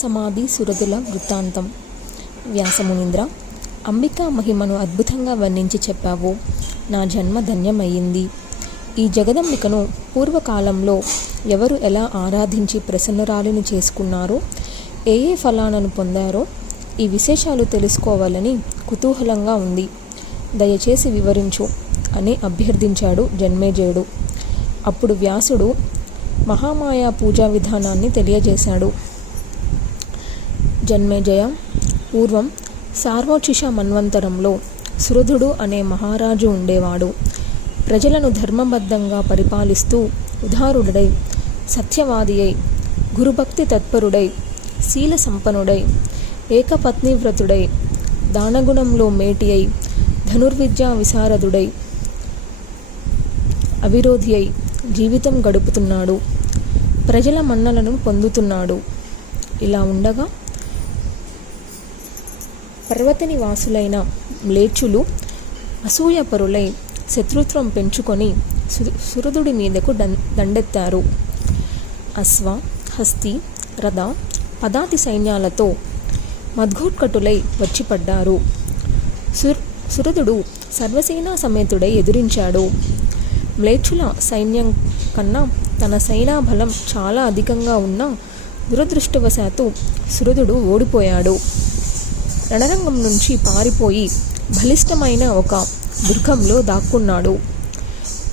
సమాధి సురదుల వృత్తాంతం. వ్యాసమునీంద్ర, అంబికా మహిమను అద్భుతంగా వర్ణించి చెప్పావు. నా జన్మ ధన్యమయ్యింది. ఈ జగదంబికను పూర్వకాలంలో ఎవరు ఎలా ఆరాధించి ప్రసన్నురాలిని చేసుకున్నారో, ఏ ఏ ఫలాలను పొందారో ఈ విశేషాలు తెలుసుకోవాలని కుతూహలంగా ఉంది. దయచేసి వివరించు అని అభ్యర్థించాడు జన్మేజయుడు. అప్పుడు వ్యాసుడు మహామాయా పూజా విధానాన్ని తెలియజేశాడు. జన్మేజయ, పూర్వం సార్వోచిష మన్వంతరంలో సురధుడు అనే మహారాజు ఉండేవాడు. ప్రజలను ధర్మబద్ధంగా పరిపాలిస్తూ ఉదారుడై, సత్యవాది అయి, గురుభక్తి తత్పరుడై, శీల సంపన్నుడై, ఏకపత్నివ్రతుడై, దానగుణంలో మేటి అయి, ధనుర్విద్యా విశారదుడై, అవిరోధి అయి జీవితం గడుపుతున్నాడు. ప్రజల మన్నలను పొందుతున్నాడు. ఇలా ఉండగా పర్వతని వాసులైన మ్లేచ్చులు అసూయపరులై శత్రుత్వం పెంచుకొని సురధుడి మీదకు దండెత్తారు. అశ్వ, హస్తి, రథ, పదాతి సైన్యాలతో మద్ఘోత్కటులై వచ్చిపడ్డారు. సురధుడు సర్వసేనా సమేతుడై ఎదురించాడు. మ్లేచ్చుల సైన్యం కన్నా తన సైనా బలం చాలా అధికంగా ఉన్న దురదృష్టవశాత్తు సురధుడు ఓడిపోయాడు. రణరంగం నుంచి పారిపోయి బలిష్టమైన ఒక దుర్గంలో దాక్కున్నాడు.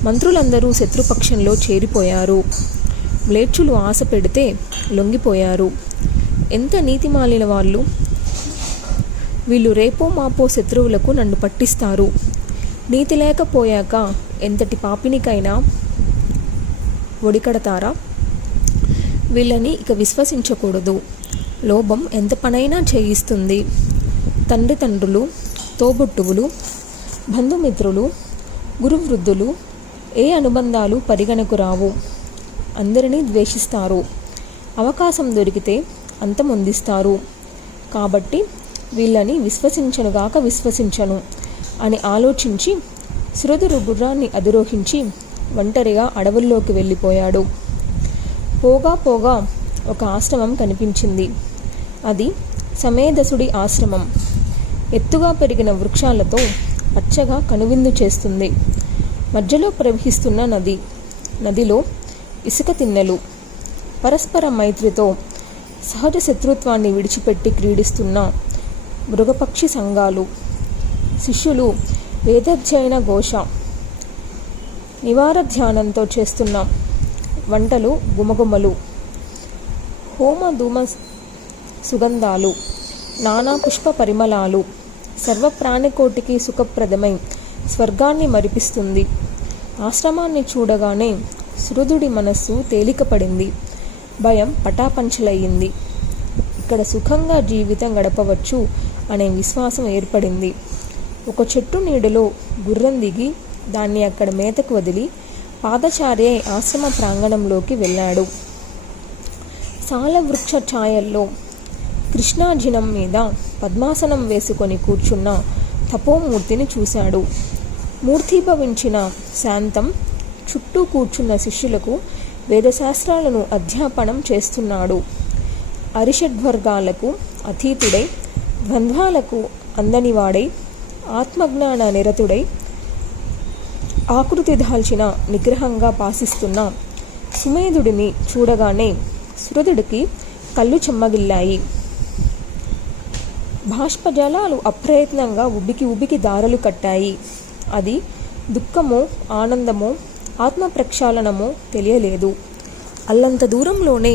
మంత్రులందరూ శత్రుపక్షంలో చేరిపోయారు. మ్లేచ్చులు ఆశ పెడితే లొంగిపోయారు. ఎంత నీతిమాలిన వాళ్ళు! వీళ్ళు రేపో మాపో శత్రువులకు నన్ను పట్టిస్తారు. నీతి లేకపోయాక ఎంతటి పాపినికైనా ఒడికడతారా? వీళ్ళని ఇక విశ్వసించకూడదు. లోభం ఎంత పనైనా చేయిస్తుంది. తండ్రులు, తోబుట్టువులు, బంధుమిత్రులు, గురువృద్ధులు ఏ అనుబంధాలు పరిగణకు రావు. అందరినీ ద్వేషిస్తారు. అవకాశం దొరికితే అంతమొందిస్తారు. కాబట్టి వీళ్ళని విశ్వసించను అని ఆలోచించి సురధుడు గుర్రాన్ని అధిరోహించి ఒంటరిగా అడవుల్లోకి వెళ్ళిపోయాడు. పోగా ఒక ఆశ్రమం కనిపించింది. అది సమేధసుడి ఆశ్రమం. ఎత్తుగా పెరిగిన వృక్షాలతో పచ్చగా కనువిందు చేస్తుంది. మధ్యలో ప్రవహిస్తున్న నదిలో ఇసుక తిన్నెలు. పరస్పర మైత్రితో సహజ శత్రుత్వాన్ని విడిచిపెట్టి క్రీడిస్తున్న మృగపక్షి సంఘాలు. శిష్యులు వేదాధ్యయన ఘోష, నివార ధ్యానంతో చేస్తున్న వంటలు గుమగుమలు, హోమ ధూమ సుగంధాలు, నానా పుష్ప పరిమళాలు సర్వప్రాణికోటికి సుఖప్రదమై స్వర్గాన్ని మరిపిస్తుంది. ఆశ్రమాన్ని చూడగానే సురధుడి మనస్సు తేలికపడింది. భయం పటాపంచలయ్యింది. ఇక్కడ సుఖంగా జీవితం గడపవచ్చు అనే విశ్వాసం ఏర్పడింది. ఒక చెట్టు నీడలో గుర్రం దిగి దాన్ని అక్కడ మేతకు వదిలి పాదచారి ఆశ్రమ ప్రాంగణంలోకి వెళ్ళాడు. సాలవృక్ష ఛాయల్లో కృష్ణాజినం మీద పద్మాసనం వేసుకొని కూర్చున్న తపోమూర్తిని చూశాడు. మూర్తిభవించిన శాంతం చుట్టూ కూర్చున్న శిష్యులకు వేదశాస్త్రాలను అధ్యాపనం చేస్తున్నాడు. అరిషడ్వర్గాలకు అతీతుడై, ద్వంద్వాలకు అందనివాడై, ఆత్మజ్ఞాన నిరతుడై, ఆకృతి దాల్చిన నిగ్రహంగా భాసిస్తున్న సుమేధుడిని చూడగానే సురధుడికి కళ్ళు చెమ్మగిల్లాయి. బాష్పజలాలు అప్రయత్నంగా ఉబికి దారులు కట్టాయి. అది దుఃఖమో ఆనందమో ఆత్మ ప్రక్షాళనమో తెలియలేదు. అల్లంత దూరంలోనే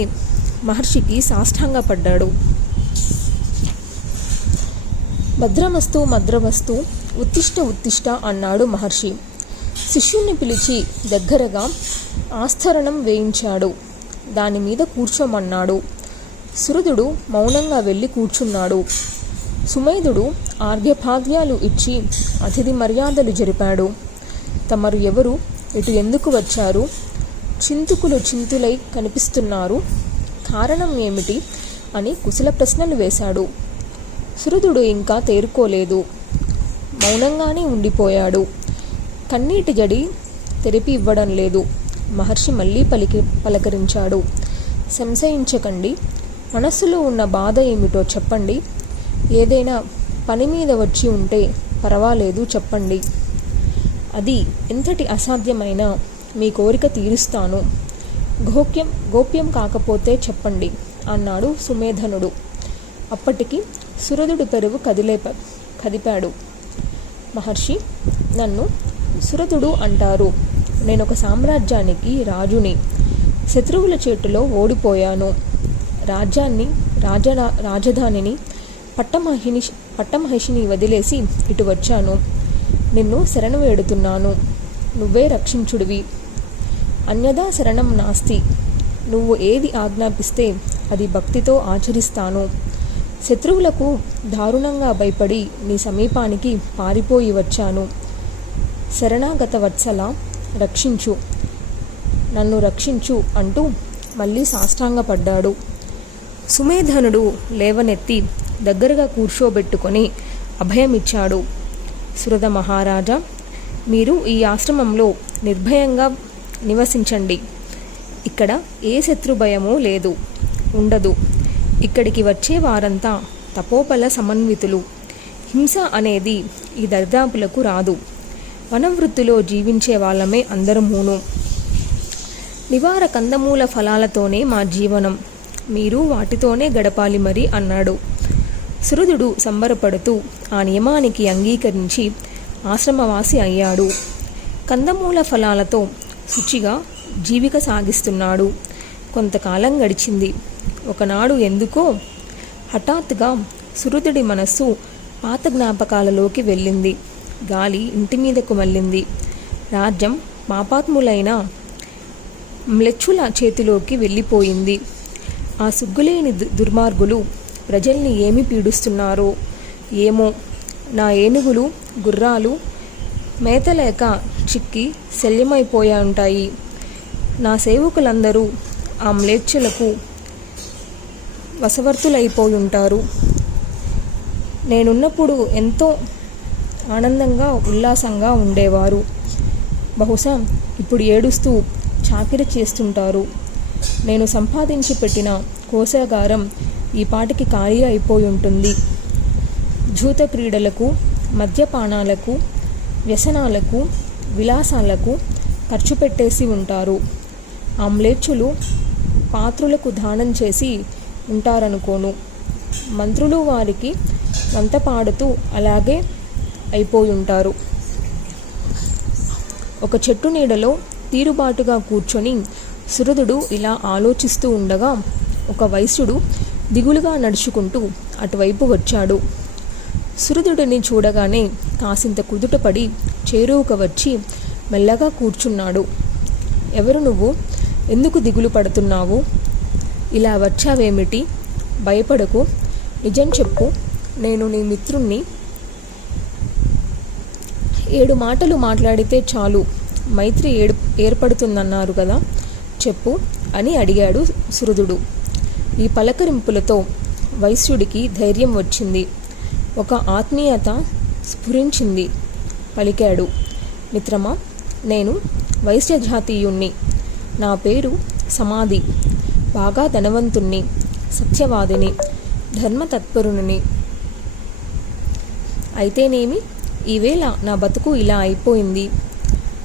మహర్షికి సాష్టాంగపడ్డాడు. భద్రమస్తు మద్రవస్తు ఉత్తిష్ట అన్నాడు మహర్షి. శిష్యుణ్ణి పిలిచి దగ్గరగా ఆస్థరణం వేయించాడు. దాని మీద కూర్చోమన్నాడు. సురధుడు మౌనంగా వెళ్ళి కూర్చున్నాడు. సుమేధుడు ఆర్ఘ్యపాద్యాలు ఇచ్చి అతిథి మర్యాదలు జరిపాడు. తమరు ఎవరు? ఇటు ఎందుకు వచ్చారు? చింతులై కనిపిస్తున్నారు. కారణం ఏమిటి అని కుశల ప్రశ్నలు వేశాడు. సురధుడు ఇంకా తేరుకోలేదు. మౌనంగానే ఉండిపోయాడు. కన్నీటి జడి తెరిపి ఇవ్వడం లేదు. మహర్షి మళ్ళీ పలకరించాడు. సంశయించకండి, మనస్సులో ఉన్న బాధ ఏమిటో చెప్పండి. ఏదైనా పని మీద వచ్చి ఉంటే పర్వాలేదు చెప్పండి. అది ఎంతటి అసాధ్యమైనా మీ కోరిక తీరుస్తాను. గోప్యం కాకపోతే చెప్పండి అన్నాడు సుమేధనుడు. అప్పటికి సురధుడు పెరుగు కదిపాడు. మహర్షి, నన్ను సురధుడు అంటారు. నేనొక సామ్రాజ్యానికి రాజుని. శత్రువుల చేతిలో ఓడిపోయాను. రాజధానిని పట్టమహిషిని వదిలేసి ఇటు వచ్చాను. నిన్ను శరణు వేడుతున్నాను. నువ్వే రక్షించుడివి. అన్యదా శరణం నాస్తి. నువ్వు ఏది ఆజ్ఞాపిస్తే అది భక్తితో ఆచరిస్తాను. శత్రువులకు దారుణంగా భయపడి నీ సమీపానికి పారిపోయి వచ్చాను. శరణాగత వత్సల, రక్షించు, నన్ను రక్షించు అంటూ మళ్ళీ సాష్టాంగపడ్డాడు. సుమేధనుడు లేవనెత్తి దగ్గరగా కూర్చోబెట్టుకొని అభయమిచ్చాడు. సురధ మహారాజా, మీరు ఈ ఆశ్రమంలో నిర్భయంగా నివసించండి. ఇక్కడ ఏ శత్రుభయమూ లేదు, ఉండదు. ఇక్కడికి వచ్చే వారంతా తపోబల సమన్వితులు. హింస అనేది ఈ దరిదాపులకు రాదు. వనవృత్తిలో జీవించే వాళ్ళమే అందరమూను. నివార కందమూల ఫలాలతోనే మా జీవనం. మీరు వాటితోనే గడపాలి మరి అన్నాడు. సురధుడు సంబరపడుతూ ఆ నియమానికి అంగీకరించి ఆశ్రమవాసి అయ్యాడు. కందమూల ఫలాలతో శుచిగా జీవిక సాగిస్తున్నాడు. కొంతకాలం గడిచింది. ఒకనాడు ఎందుకో హఠాత్తుగా సురధుడి మనస్సు పాత జ్ఞాపకాలలోకి వెళ్ళింది. గాలి ఇంటి మీదకు మళ్ళింది. రాజ్యం పాపాత్ములైన మ్లేచ్చుల చేతిలోకి వెళ్ళిపోయింది. ఆ సిగ్గులేని దుర్మార్గులు ప్రజల్ని ఏమి పీడిస్తున్నారో ఏమో. నా ఏనుగులు, గుర్రాలు మేతలేక చిక్కి శల్యమైపోయా ఉంటాయి. నా సేవకులందరూ ఆ మ్లేచ్చులకు వశవర్తులైపోయి ఉంటారు. నేనున్నప్పుడు ఎంతో ఆనందంగా ఉల్లాసంగా ఉండేవారు. బహుశా ఇప్పుడు ఏడుస్తూ చాకిరి చేస్తుంటారు. నేను సంపాదించి పెట్టిన కోశాగారం ఈ పాటికి ఖాళీ అయిపోయి ఉంటుంది. జూత క్రీడలకు, మద్యపానాలకు, వ్యసనాలకు, విలాసాలకు ఖర్చు పెట్టేసి ఉంటారు. ఆ మ్లేచ్చులు పాత్రులకు దానం చేసి ఉంటారనుకోను. మంత్రులు వారికి వంత పాడుతూ అలాగే అయిపోయి ఉంటారు. ఒక చెట్టు నీడలో తీరుబాటుగా కూర్చొని సురధుడు ఇలా ఆలోచిస్తూ ఉండగా ఒక వైశ్యుడు దిగులుగా నడుచుకుంటూ అటువైపు వచ్చాడు. సురధుడిని చూడగానే కాసింత కుదుటపడి చేరువుకు వచ్చి మెల్లగా కూర్చున్నాడు. ఎవరు నువ్వు? ఎందుకు దిగులు పడుతున్నావు? ఇలా వచ్చావేమిటి? భయపడకు, నిజం చెప్పు. నేను నీ మిత్రుణ్ణి. 7 మాటలు మాట్లాడితే చాలు మైత్రి ఏర్పడుతుందన్నారు కదా, చెప్పు అని అడిగాడు సురధుడు. ఈ పలకరింపులతో వైశ్యుడికి ధైర్యం వచ్చింది. ఒక ఆత్మీయత స్ఫురించింది. పలికాడు, మిత్రమా, నేను వైశ్య జాతీయుణ్ణి. నా పేరు సమాధి. బాగా ధనవంతుణ్ణి, సత్యవాదిని, ధర్మతత్పరుని. అయితేనేమి, ఈవేళ నా బతుకు ఇలా అయిపోయింది.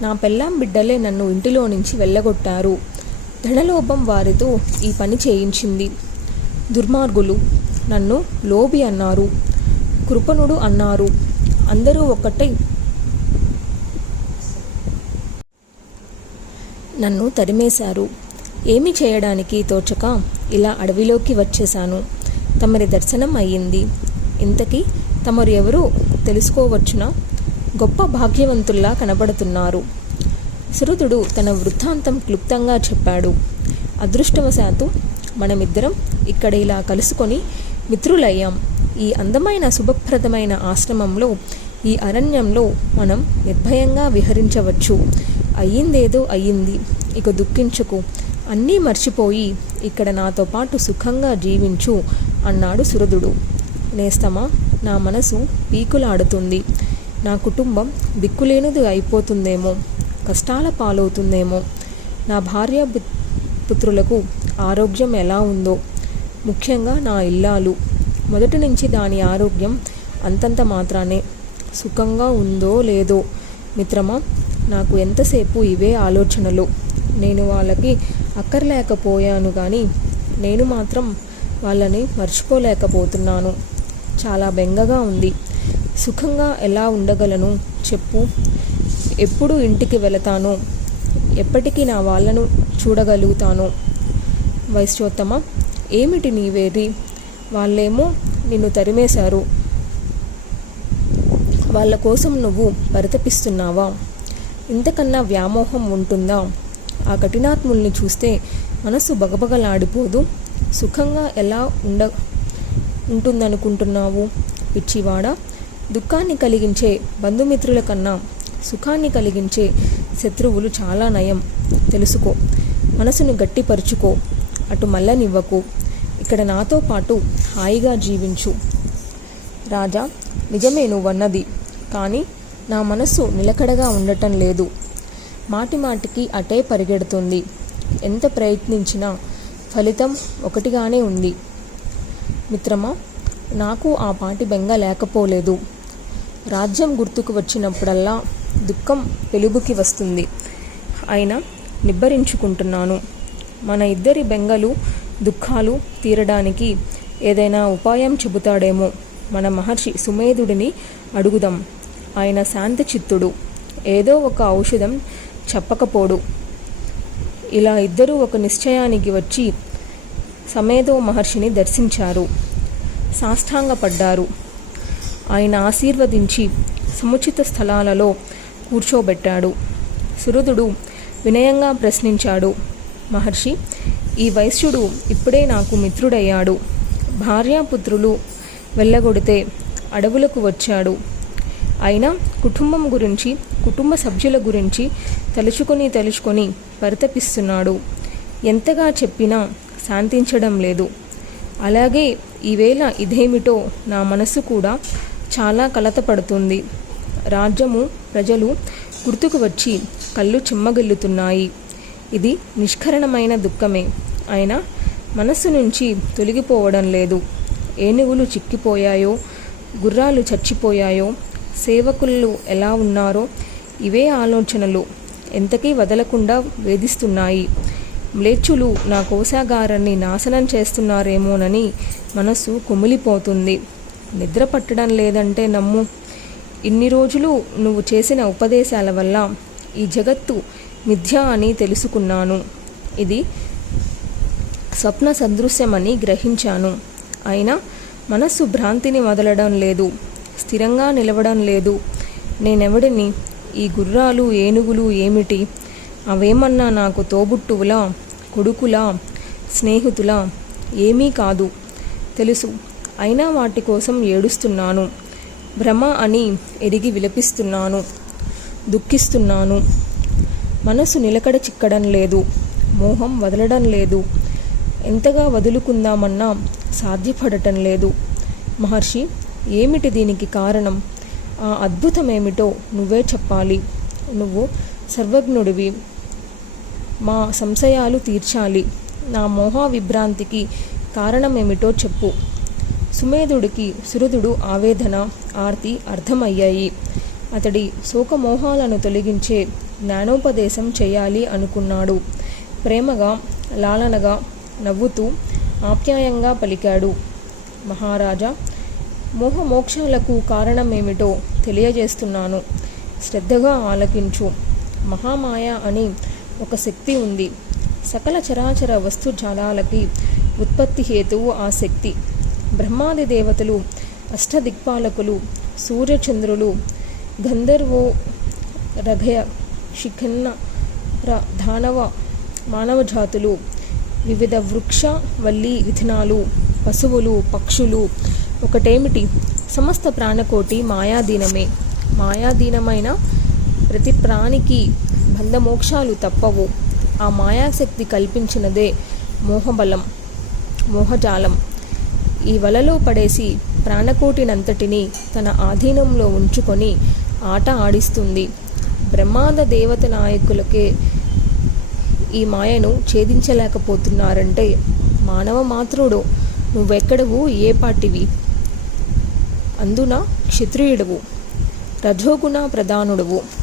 నా పెళ్ళాం బిడ్డలే నన్ను ఇంటిలో నుంచి వెళ్ళగొట్టారు. ధనలోభం వారితో ఈ పని చేయించింది. దుర్మార్గులు నన్ను లోబి అన్నారు, కృపణుడు అన్నారు. అందరూ ఒక్కటై నన్ను తరిమేశారు. ఏమి చేయడానికి తోచక ఇలా అడవిలోకి వచ్చేశాను. తమరి దర్శనం అయ్యింది. ఇంతకీ తమరు ఎవరో తెలుసుకోవచ్చునా? గొప్ప భాగ్యవంతుల్లా కనబడుతున్నారు. సురధుడు తన వృత్తాంతం క్లుప్తంగా చెప్పాడు. అదృష్టవశాత్తు మనమిద్దరం ఇక్కడ ఇలా కలుసుకొని మిత్రులయ్యాం. ఈ అందమైన శుభప్రదమైన ఆశ్రమంలో, ఈ అరణ్యంలో మనం నిర్భయంగా విహరించవచ్చు. అయ్యిందేదో అయ్యింది, ఇక దుఃఖించుకు. అన్నీ మర్చిపోయి ఇక్కడ నాతో పాటు సుఖంగా జీవించు అన్నాడు సురధుడు. నేస్తమా, నా మనసు పీకులాడుతుంది. నా కుటుంబం దిక్కులేనిది అయిపోతుందేమో, కష్టాల పాలవుతుందేమో. నా భార్య పుత్రులకు ఆరోగ్యం ఎలా ఉందో. ముఖ్యంగా నా ఇల్లాలు. మొదటి నుంచి దాని ఆరోగ్యం అంతంత మాత్రానే. సుఖంగా ఉందో లేదో మిత్రమా, నాకు ఎంతసేపు ఇవే ఆలోచనలు. నేను వాళ్ళకి అక్కర్లేకపోయాను కానీ నేను మాత్రం వాళ్ళని మర్చిపోలేకపోతున్నాను. చాలా బెంగగా ఉంది. సుఖంగా ఎలా ఉండగలను చెప్పు? ఎప్పుడు ఇంటికి వెళతానో, ఎప్పటికీ నా వాళ్ళను చూడగలుగుతానో? వైశ్యోత్తమ, ఏమిటి నీ వేరి? వాళ్ళేమో నిన్ను తరిమేశారు, వాళ్ళ కోసం నువ్వు పరితపిస్తున్నావా? ఇంతకన్నా వ్యామోహం ఉంటుందా? ఆ కఠినాత్ముల్ని చూస్తే మనసు బగబగలాడిపోదు? సుఖంగా ఎలా ఉంటుందనుకుంటున్నావు పిచ్చివాడా? దుఃఖాన్ని కలిగించే బంధుమిత్రుల కన్నా సుఖాన్ని కలిగించే శత్రువులు చాలా నయం. తెలుసుకో. మనసును గట్టిపరుచుకో. అటు మళ్ళనివ్వకు. ఇక్కడ నాతో పాటు హాయిగా జీవించు. రాజా, నిజమే నువ్వన్నది. కానీ నా మనస్సు నిలకడగా ఉండటం లేదు. మాటిమాటికి అటే పరిగెడుతుంది. ఎంత ప్రయత్నించినా ఫలితం ఒకటిగానే ఉంది. మిత్రమా, నాకు ఆ పాటి బెంగ లేకపోలేదు. రాజ్యం గుర్తుకు వచ్చినప్పుడల్లా దుఃఖం వెలుగుకి వస్తుంది. అయినా నిబ్బరించుకుంటున్నాను. మన ఇద్దరి బెంగలు దుఃఖాలు తీరడానికి ఏదైనా ఉపాయం చెబుతాడేమో. మన మహర్షి సుమేధుడిని అడుగుదాం. ఆయన శాంతి చిత్తుడు. ఏదో ఒక ఔషధం చెప్పకపోడు. ఇలా ఇద్దరూ ఒక నిశ్చయానికి వచ్చి సమేధో మహర్షిని దర్శించారు. సాష్టాంగపడ్డారు. ఆయన ఆశీర్వదించి సముచిత స్థలాలలో కూర్చోబెట్టాడు. సురదుడు వినయంగా ప్రశ్నించాడు. మహర్షి, ఈ వైశ్యుడు ఇప్పుడే నాకు మిత్రుడయ్యాడు. భార్యాపుత్రులు వెళ్ళగొడితే అడవులకు వచ్చాడు. అయినా కుటుంబం గురించి, కుటుంబ సభ్యుల గురించి తలుచుకొని పరితపిస్తున్నాడు. ఎంతగా చెప్పినా శాంతించడం లేదు. అలాగే ఈవేళ ఇదేమిటో నా మనసు కూడా చాలా కలతపడుతుంది. రాజ్యము, ప్రజలు గుర్తుకు వచ్చి కళ్ళు చిమ్మగిల్లుతున్నాయి. ఇది నిష్కరణమైన దుఃఖమే. అయినా మనస్సు నుంచి తొలగిపోవడం లేదు. ఏనుగులు చిక్కిపోయాయో, గుర్రాలు చచ్చిపోయాయో, సేవకులు ఎలా ఉన్నారో ఇవే ఆలోచనలు ఎంతకీ వదలకుండా వేధిస్తున్నాయి. మ్లేచ్చులు నా కోశాగారాన్ని నాశనం చేస్తున్నారేమోనని మనసు కుమిలిపోతుంది. నిద్ర పట్టడం లేదంటే నమ్ము. ఇన్ని రోజులు నువ్వు చేసిన ఉపదేశాల వల్ల ఈ జగత్తు మిథ్య అని తెలుసుకున్నాను. ఇది స్వప్న సదృశ్యమని గ్రహించాను. అయినా మనస్సు భ్రాంతిని వదలడం లేదు, స్థిరంగా నిలవడం లేదు. నేనెవడిని? ఈ గుర్రాలు, ఏనుగులు ఏమిటి? అవేమన్నా నాకు తోబుట్టువులా, కొడుకులా, స్నేహితులా? ఏమీ కాదు, తెలుసు. అయినా వాటి కోసం ఏడుస్తున్నాను. భ్రమ అని ఎరిగి విలపిస్తున్నాను, దుఃఖిస్తున్నాను. మనసు నిలకడ చిక్కడం లేదు, మోహం వదలడం లేదు. ఎంతగా వదులుకుందామన్నా సాధ్యపడటం లేదు. మహర్షి, ఏమిటి దీనికి కారణం? ఆ అద్భుతమేమిటో నువ్వే చెప్పాలి. నువ్వు సర్వజ్ఞుడివి. మా సంశయాలు తీర్చాలి. నా మోహ విభ్రాంతికి కారణమేమిటో చెప్పు. సుమేధుడికి సురదుడు ఆవేదన, ఆర్తి అర్థమయ్యాయి. అతడి శోకమోహాలను తొలగించే జ్ఞానోపదేశం చేయాలి అనుకున్నాడు. ప్రేమగా, లాలనగా, నవ్వుతూ ఆప్యాయంగా పలికాడు. మహారాజా, మోహమోక్షాలకు కారణమేమిటో తెలియజేస్తున్నాను. శ్రద్ధగా ఆలకించు. మహామాయ అని ఒక శక్తి ఉంది. సకల చరాచర వస్తుజాలాలకి ఉత్పత్తి హేతువు ఆ శక్తి. బ్రహ్మాది దేవతలు, అష్టదిక్పాలకులు, సూర్యచంద్రులు, గంధర్వో, రఘయ, శిఖన్న, దానవ, మానవజాతులు, వివిధ వృక్ష వల్లి విధినాలు, పశువులు, పక్షులు ఒకటేమిటి, సమస్త ప్రాణకోటి మాయాధీనమే. మాయాధీనమైన ప్రతి ప్రాణికి బంధమోక్షాలు తప్పవు. ఆ మాయాశక్తి కల్పించినదే మోహబలం, మోహజాలం. ఈ వలలో పడేసి ప్రాణకోటినంతటినీ తన ఆధీనంలో ఉంచుకొని ఆట ఆడిస్తుంది. బ్రహ్మాండ దేవత నాయకులకే ఈ మాయను ఛేదించలేకపోతున్నారంటే మానవ మాతృడు నువ్వెక్కడవు, ఏ పార్టీవి? అందున క్షత్రియుడవు, రజోగుణ ప్రధానుడవు.